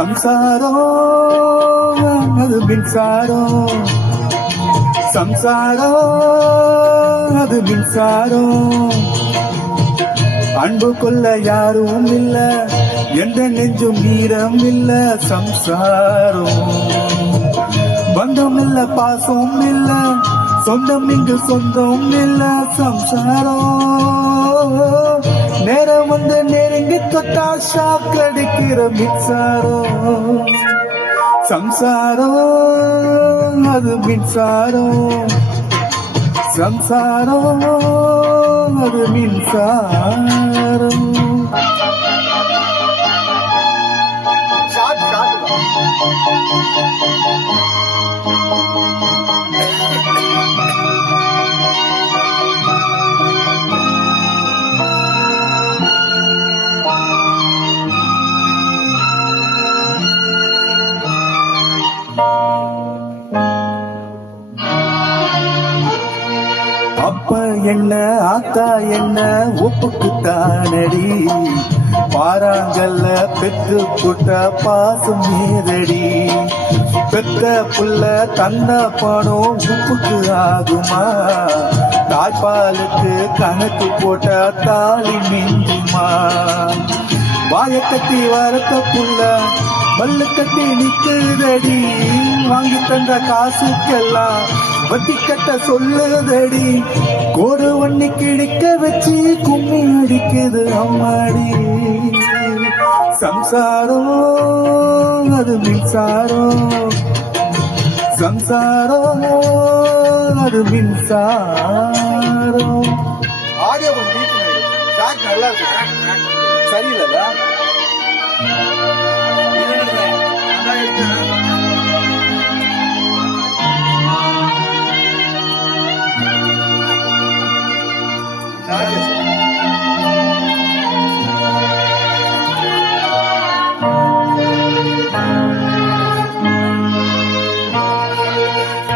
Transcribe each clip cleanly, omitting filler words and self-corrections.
சம்சாரம் அது மின்சாரம், சம்சாரம் அது மின்சாரம். அன்பு கொள்ள யாரும் இல்ல, எந்த நெஞ்சும் நீரம் இல்ல. சம்சாரம் பந்தம் இல்ல, பாசம் இல்ல, சொந்தம் இங்கு சொந்தம் இல்ல. சம்சாரம் நேரம் வந்து நெருங்கி தொட்டா ஷாக் அடிக்கிற மின்சாரம். சம்சாரம் அது மின்சாரம், சம்சாரம் அது மின்சாரம். அப்ப என்ன ஆத்தா என்ன ஒப்புக்குத்தானடி, பாராங்கல்ல பெற்று புட்ட பாசம் மீதடி. பெத்த புள்ள தந்த பணம் உப்புக்கு ஆகுமா, தாய்ப்பாலுக்கு கணக்கு போட்ட தாலி மிஞ்சுமா. வாய கட்டி வரத்த புள்ள பல்லு கட்டி நிக்குதடி, வாங்கி தந்த காசுக்கெல்லாம் வட்டி கட்ட சொல்லுதடி. கோடு வண்ணி கிழிக்க வச்சு கும்மி அடிக்குது அம்மாடி. சம்சாரம் அது மின்சாரம், சம்சாரம் அது மின்சாரம். ஆடியோ கொஞ்சம் நல்லா இருக்கு, சரியில்லை.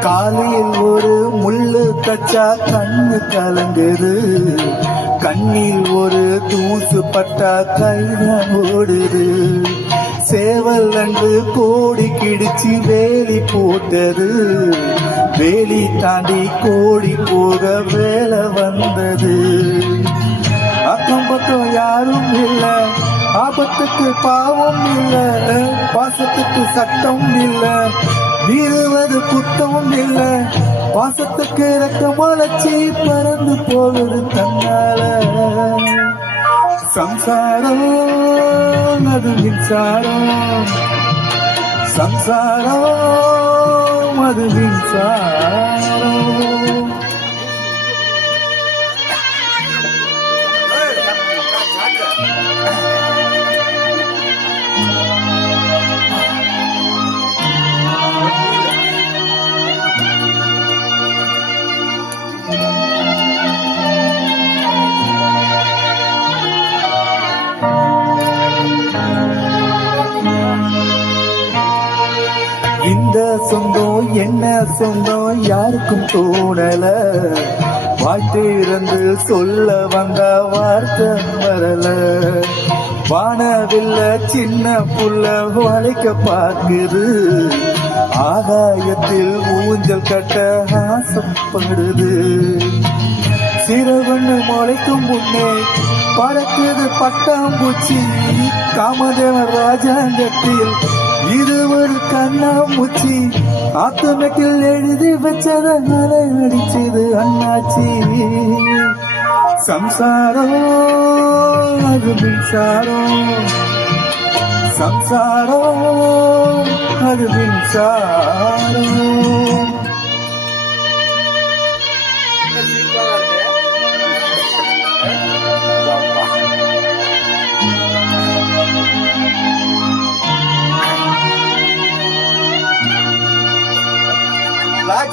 காலையில் ஒரு முள்ளு தச்சா கண்ணு கலங்குது, கண்ணில் ஒரு தூசு பட்டா கைதான் ஓடுது. சேவல் அன்று கோடி கிடிச்சு வேலி போட்டது, வேலி தாண்டி கோடி போக வேலை வந்தது. அக்கம் பக்கம் யாரும் இல்ல, ஆபத்துக்கு பாவம் இல்ல, பாசத்துக்கு சட்டம் இல்ல, வீறுவது குத்தமும் இல்ல. பாசத்துக்கு ரத்தம் வளர்ச்சி பறந்து போகுது தன்னால. சம்சாரம் அது மின்சாரம், சம்சாரம் அது மின்சாரம். இந்த சொந்தம் என்ன சொந்தம் யாருக்கும் தோணல, வாய்த்திருந்து சொல்ல வந்த வார்த்தை வரல. வானவில்ல சின்ன புள்ள வளைக்க பார்க்குது, ஆகாயத்தில் ஊஞ்சல் கட்ட ஆசைப்படுது. சிறவண்ணு முளைக்கும் முன்னே பறக்குது பட்டாம்பூச்சி, காமதேவன் ராஜாங்கத்தில் இருவர் கண்ணாமூச்சி. ஆத்தமெட்டில் எழுதி வச்சத அலை அடிச்சது அண்ணாச்சி. சம்சாரம் அது மின்சாரம், சம்சாரம் அது மின்சாரம்.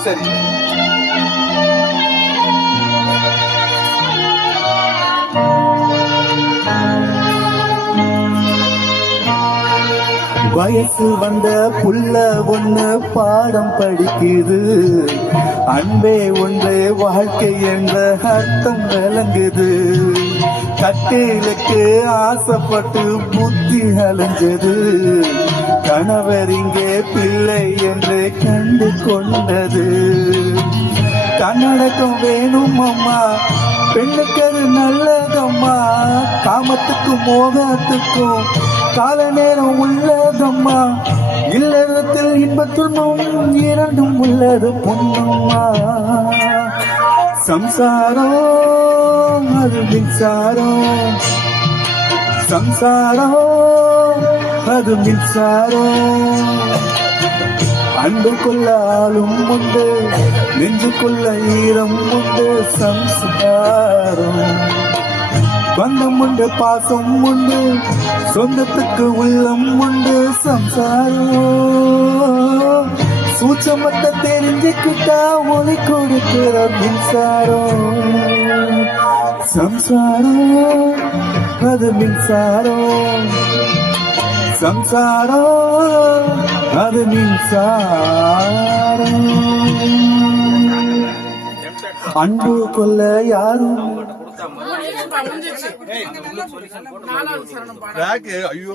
சரி, வயசு வந்த புள்ள ஒண்ணு பாடம் படிக்குது, அன்பே ஒன்றே வாழ்க்கை என்ற அர்த்தம் விளங்குது. கட்டிலுக்கு ஆசைப்பட்டு புத்தி அலைஞ்சது கணவர் இங்கே பிள்ளை என்று கண்டு கொண்டது கண்ணடக்கம் வேணும் அம்மா பெண்ணுக்கு அது நல்லதம்மா காமத்துக்கும் மோகத்துக்கும் கால நேரம் உள்ளதம்மா இல்லறத்தில் இன்பத்துள்ளும் இரண்டும் உள்ளது பொன்னம்மா சம்சாரம் அது மின்சாரம் சம்சாரம் அது மின்சாரம் அன்புக்குள்ள ஆளும் உண்டு நெஞ்சுக்குள்ள ஈரம் உண்டு சம்சாரம் பந்தம் உண்டு பாசம் உண்டு சொந்தத்துக்கு உள்ளம் உண்டு சம்சாரம் சூட்சமத்தை தெரிஞ்சுக்கிட்டா ஒளி கொடுக்கிற மின்சாரம் சம்சாரம் அது மின்சாரம் சம்சாரம் அது மின்சாரம் அன்பு கொள்ள யாரும் ஐயோ